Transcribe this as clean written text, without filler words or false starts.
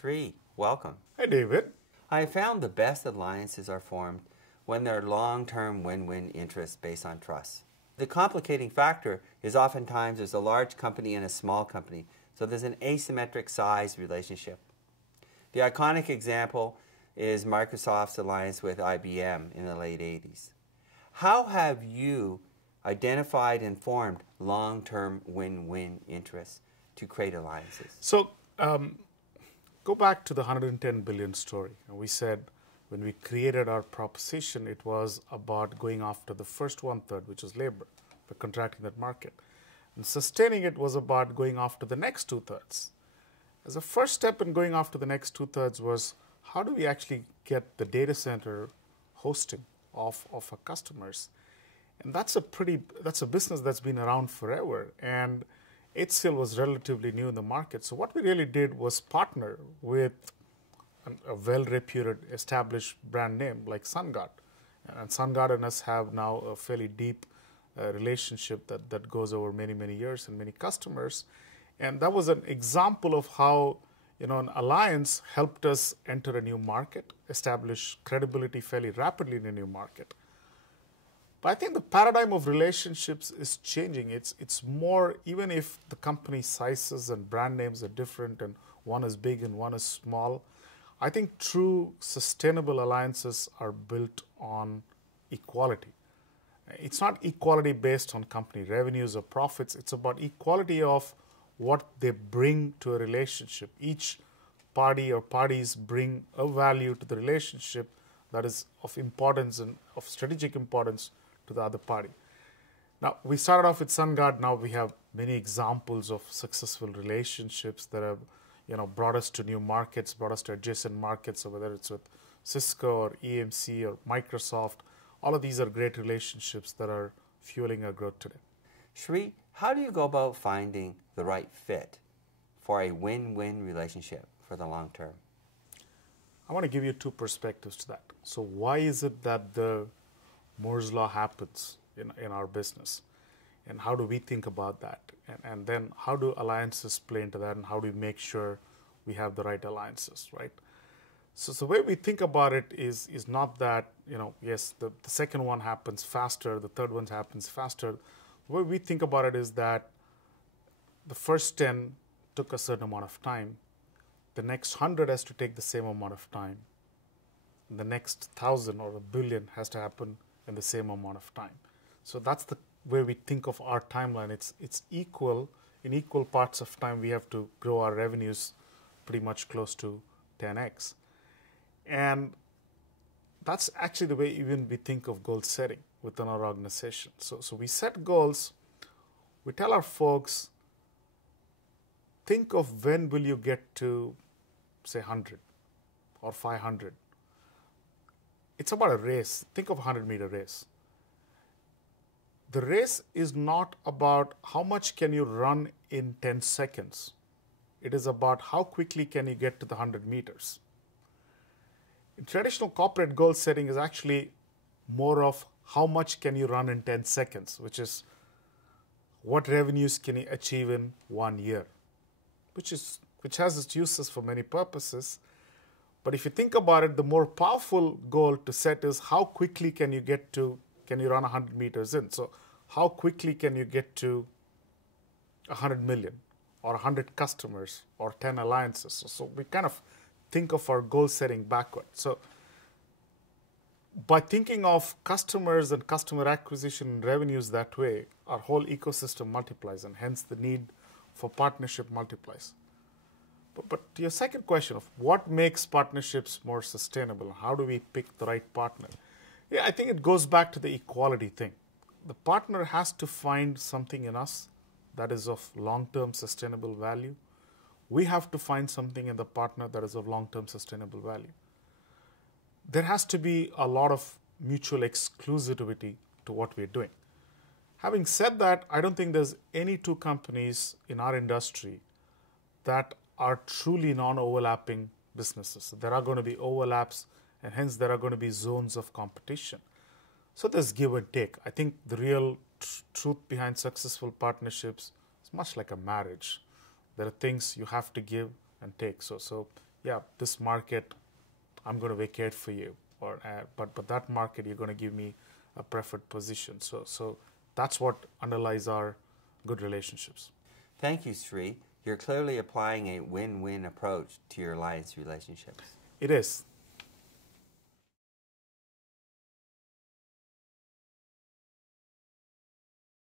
Sri, welcome. Hi, David. I found the best alliances are formed when there are long-term win-win interests based on trust. The complicating factor is oftentimes there's a large company and a small company, so there's an asymmetric size relationship. The iconic example is Microsoft's alliance with IBM in the late 80s. How have you identified and formed long-term win-win interests to create alliances? So, go back to the 110 billion story. And we said when we created our proposition, it was about going after the first one-third, which is labor, for contracting that market. And sustaining it was about going after the next two-thirds. As a first step in going after the next two-thirds was, how do we actually get the data center hosting of our customers? And that's a business that's been around forever. And it still was relatively new in the market. So what we really did was partner with a well-reputed, established brand name like SunGard. And SunGard and us have now a fairly deep relationship that goes over many, many years and many customers. And that was an example of how an alliance helped us enter a new market, establish credibility fairly rapidly in a new market. But I think the paradigm of relationships is changing. It's more, even if the company sizes and brand names are different and one is big and one is small, I think true sustainable alliances are built on equality. It's not equality based on company revenues or profits. It's about equality of what they bring to a relationship. Each party or parties bring a value to the relationship that is of importance and of strategic importance to the other party. Now, we started off with SunGard. Now we have many examples of successful relationships that have brought us to new markets, brought us to adjacent markets, so whether it's with Cisco or EMC or Microsoft. All of these are great relationships that are fueling our growth today. Sri, how do you go about finding the right fit for a win-win relationship for the long term? I want to give you two perspectives to that. So why is it that the Moore's Law happens in our business? And how do we think about that? And then how do alliances play into that? And how do we make sure we have the right alliances, right? So the way we think about it is not that, yes, the second one happens faster, the third one happens faster. The way we think about it is that the first 10 took a certain amount of time. The next 100 has to take the same amount of time. The next 1,000 or 1,000,000,000 has to happen in the same amount of time. So that's the way we think of our timeline. It's equal. In equal parts of time, we have to grow our revenues pretty much close to 10x. And that's actually the way even we think of goal setting within our organization. So we set goals. We tell our folks, think of when will you get to, say, 100 or 500. It's about a race. Think of a 100-meter race. The race is not about how much can you run in 10 seconds. It is about how quickly can you get to the 100 meters. In traditional corporate goal setting is actually more of how much can you run in 10 seconds, which is what revenues can you achieve in 1 year, which has its uses for many purposes. But if you think about it, the more powerful goal to set is how quickly can you run 100 meters in? So how quickly can you get to 100 million or 100 customers or 10 alliances? So we kind of think of our goal setting backward. So by thinking of customers and customer acquisition and revenues that way, our whole ecosystem multiplies, and hence the need for partnership multiplies. But to your second question of what makes partnerships more sustainable, how do we pick the right partner? Yeah, I think it goes back to the equality thing. The partner has to find something in us that is of long-term sustainable value. We have to find something in the partner that is of long-term sustainable value. There has to be a lot of mutual exclusivity to what we're doing. Having said that, I don't think there's any two companies in our industry that are truly non-overlapping businesses. There are going to be overlaps, and hence there are going to be zones of competition. So there's give and take. I think the real truth behind successful partnerships is much like a marriage. There are things you have to give and take. So yeah, this market, I'm going to vacate for you, or but that market, you're going to give me a preferred position. So that's what underlies our good relationships. Thank you, Sri. You're clearly applying a win-win approach to your alliance relationships. It is.